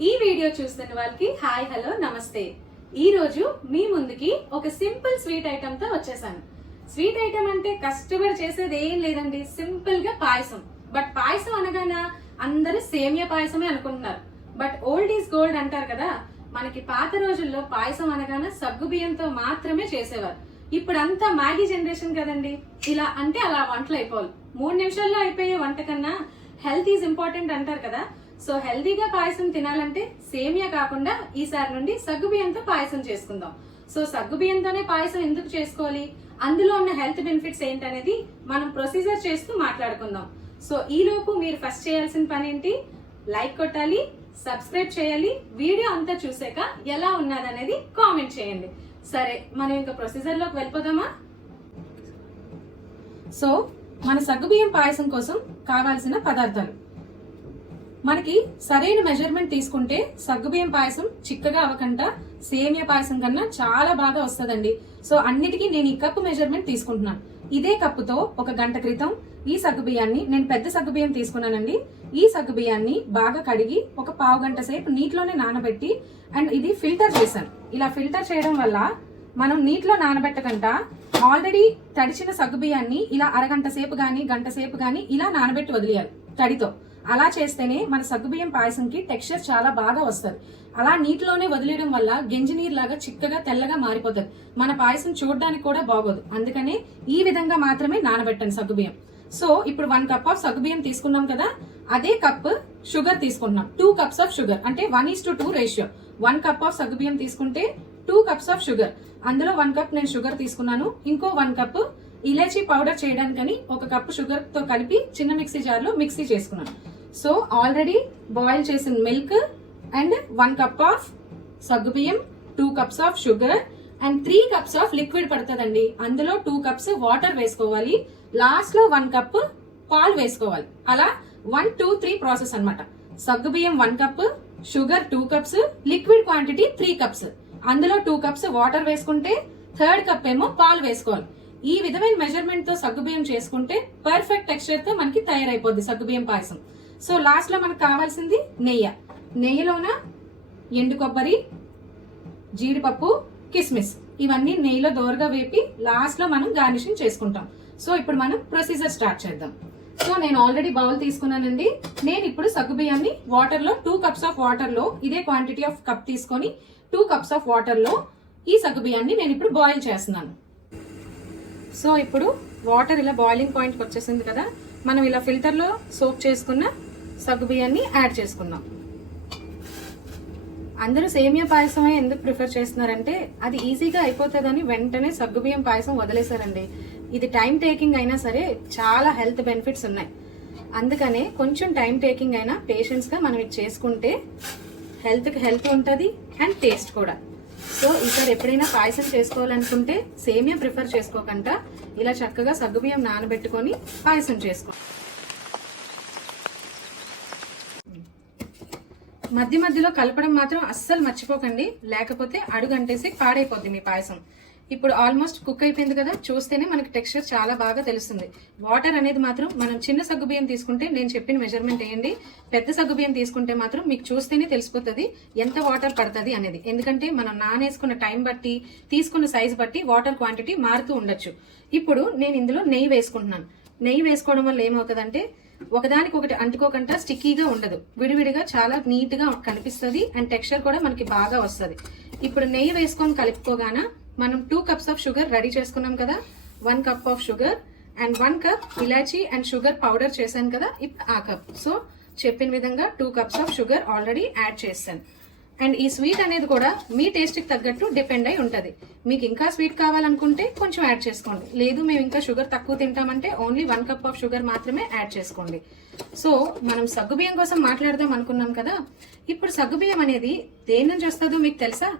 ఈ వీడియో చూస్తున్న వాళ్ళకి హాయ్ హలో నమస్తే. ఈ రోజు మీ ముందుకి ఒక సింపుల్ స్వీట్ ఐటమ్ తో వచ్చేసాను. స్వీట్ ఐటమ్ అంటే కష్టపడి చేసేది ఏం లేదండి, సింపుల్ గా పాయసం. బట్ పాయసం అనగానే అందరూ సేమియా పాయసమే అనుకుంటున్నారు. బట్ ఓల్డ్ ఈజ్ గోల్డ్ అంటారు కదా. మనకి పాత రోజుల్లో పాయసం అనగానే సగ్గు బియ్యంతో మాత్రమే చేసేవారు. ఇప్పుడంతా మ్యాగీ జనరేషన్ కదండి. ఇలా అంటే అలా వంటలు అయిపోవాలి. 3 నిమిషాల్లో అయిపోయే వంట కన్నా హెల్త్ ఈజ్ ఇంపార్టెంట్ అంటారు కదా. సో హెల్తీగా పాయసం తినాలంటే సేమియా కాకుండా ఈసారి నుండి సగ్గు బియ్యంతో పాయసం చేసుకుందాం. సో సగ్గు బియ్యంతోనే పాయసం ఎందుకు చేసుకోవాలి, అందులో ఉన్న హెల్త్ బెనిఫిట్స్ ఏంటనేది మనం ప్రొసీజర్ చేస్తూ మాట్లాడుకుందాం. సో ఈ లోపు మీరు ఫస్ట్ చేయాల్సిన పని ఏంటి, లైక్ కొట్టాలి, సబ్స్క్రైబ్ చేయాలి, వీడియో అంతా చూసాక ఎలా ఉన్నదనేది కామెంట్ చేయండి. సరే, మనం ఇంకా ప్రొసీజర్ లోకి వెళ్ళిపోదామా? సో మన సగ్గుబియ్యం పాయసం కోసం కావాల్సిన పదార్థాలు, మనకి సరైన మెజర్మెంట్ తీసుకుంటే సగ్గుబియ్యం పాయసం చిక్కగా అవ్వకుండా సేమియా పాయసం కన్నా చాలా బాగా వస్తుందండి. సో అన్నిటికీ నేను ఈ కప్పు మెజర్మెంట్ తీసుకుంటున్నాను. ఇదే కప్పుతో 1 గంట క్రితం ఈ సగ్గుబియ్యాన్ని, నేను పెద్ద సగ్గుబియ్యం తీసుకున్నానండి, ఈ సగ్గుబియ్యాన్ని బాగా కడిగి ఒక పావు గంట సేపు నీటిలోనే నానబెట్టి అండ్ ఇది ఫిల్టర్ చేశాను. ఇలా ఫిల్టర్ చేయడం వల్ల మనం నీటిలో నానబెట్టకుండా ఆల్రెడీ తడిచిన సగ్గుబియ్యాన్ని ఇలా అరగంట సేపు గానీ గంట సేపు గానీ ఇలా నానబెట్టి వదిలేయాలి తడితో. అలా చేస్తేనే మన సగ్గుబియ్యం పాయసంకి టెక్స్చర్ చాలా బాగా వస్తుంది. అలా నీటిలోనే వదిలేయడం వల్ల గంజి నీరు లాగా చిక్కగా తెల్లగా మారిపోతుంది, మన పాయసం చూడడానికి కూడా బాగోదు. అందుకనే ఈ విధంగా మాత్రమే నానబెట్టండి సగ్గుబియ్యం. సో ఇప్పుడు 1 కప్ ఆఫ్ సగ్గుబియ్యం తీసుకున్నాం కదా, అదే కప్ షుగర్ తీసుకుంటున్నాం. 2 కప్స్ ఆఫ్ షుగర్, అంటే 1:2 రేషియో. 1 కప్ ఆఫ్ సగ్గుబియ్యం తీసుకుంటే 2 కప్స్ ఆఫ్ షుగర్. అందులో 1 కప్ నేను షుగర్ తీసుకున్నాను. ఇంకో 1 కప్ ఇలాచీ పౌడర్ చేయడానికని 1 కప్ షుగర్ తో కలిపి చిన్న మిక్సీ జార్ లో మిక్సీ చేసుకున్నాను. సో ఆల్రెడీ బాయిల్ చేసిన మిల్క్ అండ్ 1 కప్ ఆఫ్ సగ్గుబియ్యం, 2 cups of sugar and 3 cups of liquid పడుతుందండి. అందులో 2 కప్స్ వాటర్ వేసుకోవాలి, లాస్ట్ లో 1 కప్ పాలు వేసుకోవాలి. అలా 1, 2, 3 ప్రాసెస్ అనమాట. సగ్గుబియ్యం 1 cup, sugar 2 cups, liquid quantity 3 cups, అందులో 2 కప్స్ వాటర్ వేసుకుంటే 3rd కప్ ఏమో పాలు వేసుకోవాలి. ఈ విధమైన మెజర్మెంట్ తో సగ్గుబియ్యం చేసుకుంటే పర్ఫెక్ట్ టెక్స్చర్ తో మనకి తయారైపోద్ది సగ్గుబియ్యం పాయసం. సో లాస్ట్ లో మనకు కావాల్సింది నెయ్యి. నెయ్యిలోన ఎండు కొబ్బరి, జీడిపప్పు, కిస్మిస్ ఇవన్నీ నెయ్యిలో దోరగా వేపి లాస్ట్ లో మనం గార్నిషింగ్ చేసుకుంటాం. సో ఇప్పుడు మనం ప్రొసీజర్ స్టార్ట్ చేద్దాం. సో నేను ఆల్రెడీ బౌల్ తీసుకున్నానండి. నేను ఇప్పుడు సగ్గుబియ్యాన్ని వాటర్ లో 2 కప్స్ ఆఫ్ వాటర్ లో ఇదే క్వాంటిటీ ఆఫ్ కప్ తీసుకొని 2 కప్స్ ఆఫ్ వాటర్ లో ఈ సగ్గుబియ్యాన్ని నేను ఇప్పుడు బాయిల్ చేస్తున్నాను. సో ఇప్పుడు వాటర్ ఇలా బాయిలింగ్ పాయింట్ కి వచ్చేసింది కదా, మనం ఇలా ఫిల్టర్ లో సోప్ చేసుకున్న సగ్గుబియ్యాన్ని యాడ్ చేసుకుందాం. అందరూ సేమియా పాయసమే ఎందుకు ప్రిఫర్ చేస్తున్నారంటే అది ఈజీగా అయిపోతుందని వెంటనే సగ్గుబియ్యం పాయసం వదిలేశారండి. ఇది టైం టేకింగ్ అయినా సరే చాలా హెల్త్ బెనిఫిట్స్ ఉన్నాయి. అందుకనే కొంచెం టైం టేకింగ్ అయినా పేషెన్స్ గా మనం ఇది చేసుకుంటే హెల్త్ కి హెల్త్ ఉంటుంది అండ్ టేస్ట్ కూడా. సో ఈసారి ఎప్పుడైనా పాయసం చేసుకోవాలనుకుంటే సేమియా ప్రిఫర్ చేసుకోకుండా ఇలా చక్కగా సగ్గుబియ్యం నానబెట్టుకొని పాయసం చేసుకో. మధ్య మధ్యలో కలపడం మాత్రం అస్సలు మర్చిపోకండి, లేకపోతే అడుగంటేసి పాడైపోద్ది మీ పాయసం. ఇప్పుడు ఆల్మోస్ట్ కుక్ అయిపోయింది కదా, చూస్తేనే మనకి టెక్స్చర్ చాలా బాగా తెలుస్తుంది. వాటర్ అనేది మాత్రం మనం చిన్న సగ్గుబియ్యం తీసుకుంటే నేను చెప్పిన మెజర్మెంట్ వేయండి, పెద్ద సగ్గుబియ్యం తీసుకుంటే మాత్రం మీకు చూస్తేనే తెలిసిపోతుంది ఎంత వాటర్ పడుతుంది అనేది. ఎందుకంటే మనం నానేసుకున్న టైం బట్టి, తీసుకున్న సైజ్ బట్టి వాటర్ క్వాంటిటీ మారుతూ ఉండొచ్చు. ఇప్పుడు నేను ఇందులో నెయ్యి వేసుకుంటున్నాను. నెయ్యి వేసుకోవడం వల్ల ఏమవుతుందంటే ఒకదానికొకటి అంటుకోకుండా స్టిక్కీగా ఉండదు, విడివిడిగా చాలా నీట్ గా కనిపిస్తుంది అండ్ టెక్స్చర్ కూడా మనకి బాగా వస్తుంది. ఇప్పుడు నెయ్యి వేసుకొని కలుపుకోగానే మనం 2 కప్స్ ఆఫ్ షుగర్ రెడీ చేసుకున్నాం కదా, 1 cup of sugar and 1 cup elaichi and sugar powder చేశాను కదా, ఇప్పుడు ఆ కప్. సో చెప్పిన విధంగా 2 cups of sugar already add చేశాను. అండ్ ఈ స్వీట్ అనేది కూడా మీ టేస్ట్ కి తగ్గట్టు డిపెండ్ అయి ఉంటది. మీకు ఇంకా స్వీట్ కావాలనుకుంటే కొంచెం యాడ్ చేసుకోండి, లేదు మేము ఇంకా షుగర్ తక్కువ తింటామంటే ఓన్లీ 1 కప్ ఆఫ్ షుగర్ మాత్రమే యాడ్ చేసుకోండి. సో మనం సగ్గుబియ్యం కోసం మాట్లాడదాం అనుకున్నాం కదా. ఇప్పుడు సగ్గుబియ్యం అనేది దేని నుంచి వస్తుందో మీకు తెలుసా?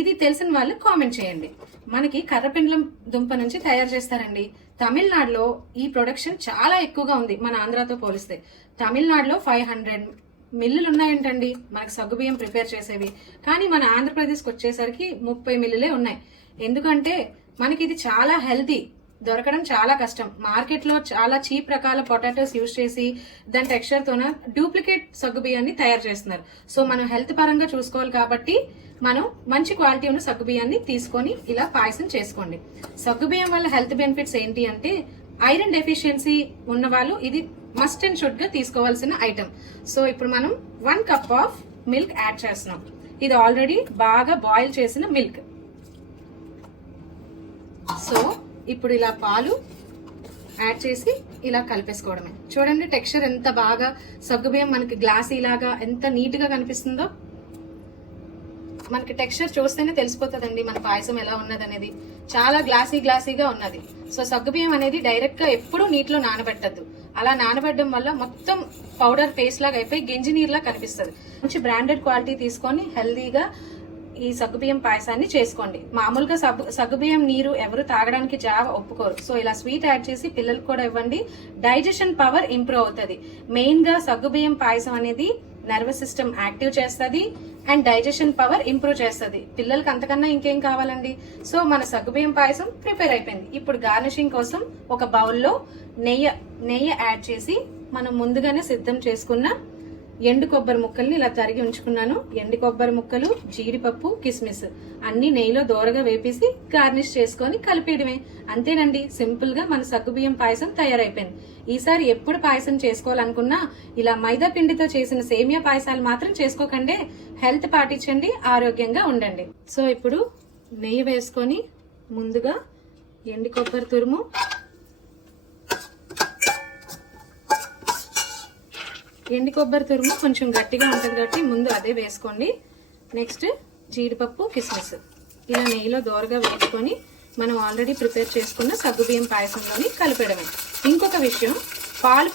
ఇది తెలిసిన వాళ్ళు కామెంట్ చేయండి. మనకి కర్రపెండలం దుంప నుంచి తయారు చేస్తారండి. తమిళనాడులో ఈ ప్రొడక్షన్ చాలా ఎక్కువగా ఉంది మన ఆంధ్రాతో పోలిస్తే. తమిళనాడులో 500 మిల్లులు ఉన్నాయంటండి మనకి సగ్గుబియ్యం ప్రిపేర్ చేసేవి. కానీ మన ఆంధ్రప్రదేశ్కి వచ్చేసరికి 30 మిల్లులే ఉన్నాయి. ఎందుకంటే మనకి ఇది చాలా హెల్తీ. దొరకడం చాలా కష్టం. మార్కెట్ లో చాలా చీప్ రకాల పొటాటోస్ యూజ్ చేసి దాని టెక్స్చర్ తోన డూప్లికేట్ సగ్గుబియ్యాన్ని తయారు చేస్తున్నారు. సో మనం హెల్త్ పరంగా చూసుకోవాలి కాబట్టి మనం మంచి క్వాలిటీ ఉన్న సగ్గుబియ్యాన్ని తీసుకొని ఇలా పాయసం చేసుకోండి. సగ్గుబియ్యం వల్ల హెల్త్ బెనిఫిట్స్ ఏంటి అంటే ఐరన్ డెఫిషియన్సీ ఉన్న వాళ్ళు ఇది మస్ట్ అండ్ షుడ్ గా తీసుకోవాల్సిన ఐటమ్. సో ఇప్పుడు మనం 1 కప్ ఆఫ్ మిల్క్ యాడ్ చేస్తున్నాం. ఇది ఆల్రెడీ బాగా బాయిల్ చేసిన మిల్క్. సో ఇప్పుడు ఇలా పాలు యాడ్ చేసి ఇలా కలిపేసుకోవడమే. చూడండి టెక్స్చర్ ఎంత బాగా సగ్గుబియ్యం మనకి గ్లాసీ లాగా ఎంత నీట్ గా కనిపిస్తుందో. మనకి టెక్స్చర్ చూస్తేనే తెలిసిపోతుందండి మన పాయసం ఎలా ఉన్నది అనేది. చాలా గ్లాసీగా ఉన్నది. సో సగ్గుబియ్యం అనేది డైరెక్ట్ గా ఎప్పుడూ నీటిలో నానబెట్టద్దు. అలా నానబెట్టడం వల్ల మొత్తం పౌడర్ పేస్ట్ లాగా అయిపోయి గింజి నీరులా కనిపిస్తుంది. మంచి బ్రాండెడ్ క్వాలిటీ తీసుకొని హెల్దీగా ఈ సగ్గుబియ్యం పాయసాన్ని చేసుకోండి. మామూలుగా సగ్గుబియ్యం నీరు ఎవరు తాగడానికి జావ ఒప్పుకోరు. సో ఇలా స్వీట్ యాడ్ చేసి పిల్లలకు కూడా ఇవ్వండి. డైజెషన్ పవర్ ఇంప్రూవ్ అవుతుంది. మెయిన్ గా సగ్గుబియ్యం పాయసం అనేది నర్వస్ సిస్టమ్ యాక్టివ్ చేస్తుంది అండ్ డైజెషన్ పవర్ ఇంప్రూవ్ చేస్తుంది. పిల్లలకి అంతకన్నా ఇంకేం కావాలండి. సో మన సగ్గుబియ్యం పాయసం ప్రిపేర్ అయిపోయింది. ఇప్పుడు గార్నిషింగ్ కోసం ఒక బౌల్లో నెయ్యి యాడ్ చేసి మనం ముందుగానే సిద్ధం చేసుకున్న ఎండు కొబ్బరి ముక్కల్ని ఇలా తరిగి ఉంచుకున్నాను. ఎండు కొబ్బరి ముక్కలు, జీడిపప్పు, కిస్మిస్ అన్ని నెయ్యిలో దోరగా వేపేసి గార్నిష్ చేసుకొని కలిపేయడమే. అంతేనండి, సింపుల్ గా మన సగ్గుబియ్యం పాయసం తయారైపోయింది. ఈసారి ఎప్పుడు పాయసం చేసుకోవాలనుకున్నా ఇలా మైదా పిండితో చేసిన సేమియా పాయసాలు మాత్రం చేసుకోకండి. హెల్త్ పాటించండి, ఆరోగ్యంగా ఉండండి. సో ఇప్పుడు నెయ్యి వేసుకొని ముందుగా ఎండు కొబ్బరి తురుము, ఎండు కొబ్బరి తురుము కొంచెం గట్టిగా ఉంటుంది కాబట్టి ముందు అదే వేసుకోండి. నెక్స్ట్ జీడిపప్పు, కిస్మిస్ ఇలా నెయ్యిలో దోరగా వేసుకొని మనం ఆల్రెడీ ప్రిపేర్ చేసుకున్న సగ్గుబియ్యం పాయసంలోని కలిపేయడమే. ఇంకొక విషయం,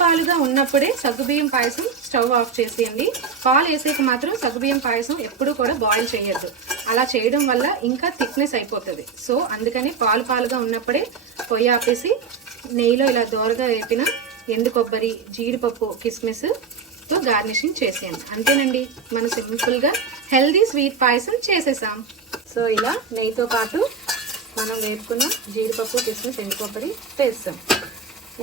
పాలుగా ఉన్నప్పుడే సగ్గుబియ్యం పాయసం స్టవ్ ఆఫ్ చేసేయండి. పాలు వేసేకి మాత్రం సగ్గుబియ్యం పాయసం ఎప్పుడూ కూడా బాయిల్ చేయొద్దు. అలా చేయడం వల్ల ఇంకా థిక్నెస్ అయిపోతుంది. సో అందుకని పాలుగా ఉన్నప్పుడే పొయ్యి ఆపేసి నెయ్యిలో ఇలా దోరగా వేపిన ఎండు కొబ్బరి, జీడిపప్పు, కిస్మిస్ తో గార్నిషింగ్ చేసేయండి. అంతేనండి, మనం సింపుల్ గా హెల్దీ స్వీట్ పాయసం చేసేసాం. సో ఇలా నెయ్యితో పాటు మనం వేపుకున్న జీడిపప్పు, కిస్మిస్, ఎండు కొబ్బరి వేస్తాం.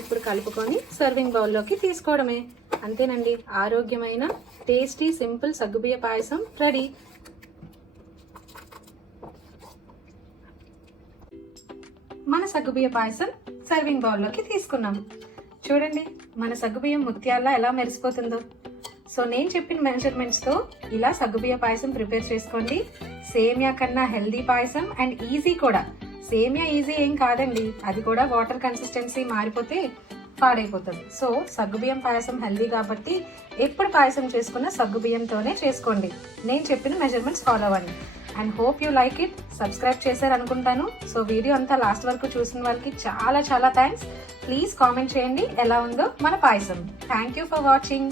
ఇప్పుడు కలుపుకొని సర్వింగ్ బౌల్లోకి తీసుకోవడమే. అంతేనండి, ఆరోగ్యమైన టేస్టీ సింపుల్ సగ్గుబియ్య పాయసం రెడీ. మన సగ్గుబియ్య పాయసం సర్వింగ్ బౌల్లోకి తీసుకున్నాం. చూడండి మన సగ్గుబియ్యం ముత్యాల్లా ఎలా మెరిసిపోతుందో. సో నేను చెప్పిన మెజర్మెంట్స్ తో ఇలా సగ్గుబియ్య పాయసం ప్రిపేర్ చేసుకోండి. సేమియా కన్నా హెల్దీ పాయసం అండ్ ఈజీ కూడా. సేమియా ఈజీ ఏం కాదండి, అది కూడా వాటర్ కన్సిస్టెన్సీ మారిపోతే పాడైపోతుంది. సో సగ్గుబియ్యం పాయసం హెల్దీ కాబట్టి ఎప్పుడు పాయసం చేసుకున్నా సగ్గుబియ్యంతోనే చేసుకోండి. నేను చెప్పిన మెజర్మెంట్స్ ఫాలో అవ్వండి. And hope you like it. Subscribe చేశారు అనుకుంటాను. సో వీడియో అంతా లాస్ట్ వరకు చూసిన వాళ్ళకి చాలా థ్యాంక్స్. ప్లీజ్ కామెంట్ చేయండి ఎలా ఉందో మన పాయసం. Thank you for watching.